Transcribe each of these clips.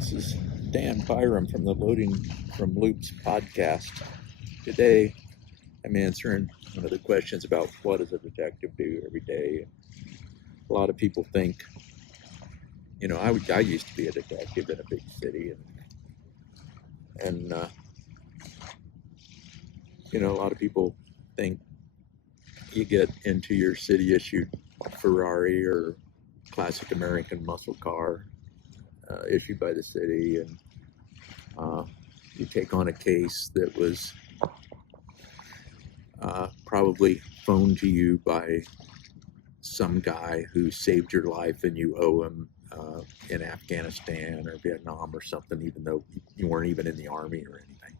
This is Dan Byram from the Loading from Loops podcast. Today, I'm answering one of the questions about what does a detective do every day. A lot of people think, I used to be a detective in a big city, and a lot of people think you get into your city issued Ferrari or classic American muscle car issued by the city, and you take on a case that was probably phoned to you by some guy who saved your life and you owe him in Afghanistan or Vietnam or something, even though you weren't even in the army or anything.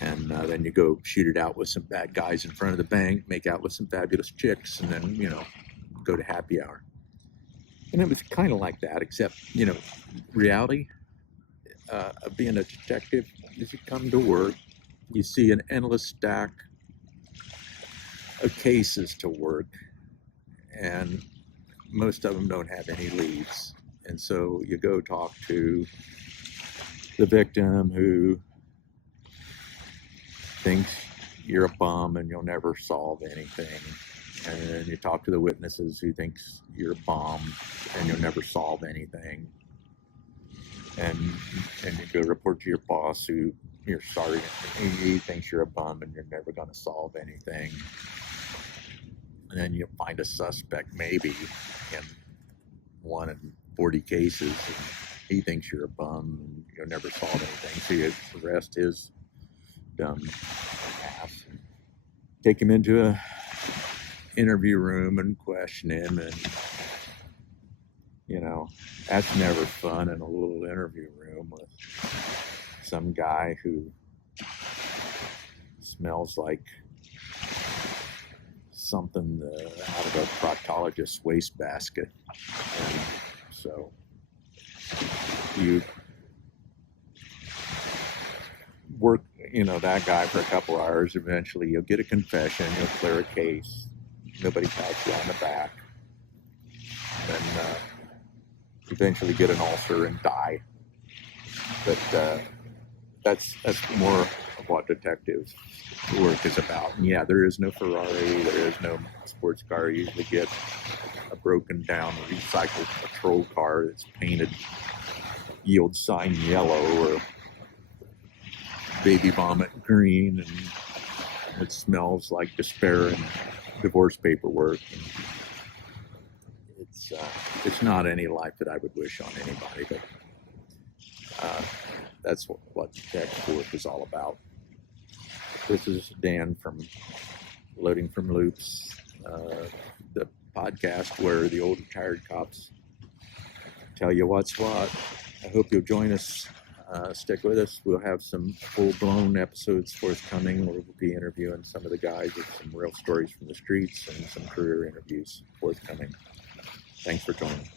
And then you go shoot it out with some bad guys in front of the bank, make out with some fabulous chicks, and then, go to happy hour. And it was kind of like that, except, reality of being a detective is you come to work, you see an endless stack of cases to work, and most of them don't have any leads. And so you go talk to the victim who thinks you're a bum and you'll never solve anything. And then you talk to the witnesses who thinks you're a bum and you'll never solve anything. And you go report to your boss who you're sorry, he thinks you're a bum and you're never going to solve anything. And then you find a suspect maybe in 1 in 40 cases, and he thinks you're a bum and you'll never solve anything. So you arrest his dumb ass and take him into a interview room and question him, and that's never fun in a little interview room with some guy who smells like something out of a proctologist's wastebasket. And so you work, that guy for a couple hours. Eventually you'll get a confession, you'll clear a case, nobody pats you on the back, and eventually get an ulcer and die. But that's more of what detectives work is about. And yeah, there is no Ferrari, there is no sports car. You usually get a broken down recycled patrol car that's painted yield sign yellow or baby vomit green, and it smells like despair and divorce paperwork. And it's not any life that I would wish on anybody, but that's what detective work is all about. This is Dan from Loading from Loops, the podcast where the old retired cops tell you what's what. I hope you'll join us. Stick with us. We'll have some full-blown episodes forthcoming. We'll be interviewing some of the guys with some real stories from the streets and some career interviews forthcoming. Thanks for joining.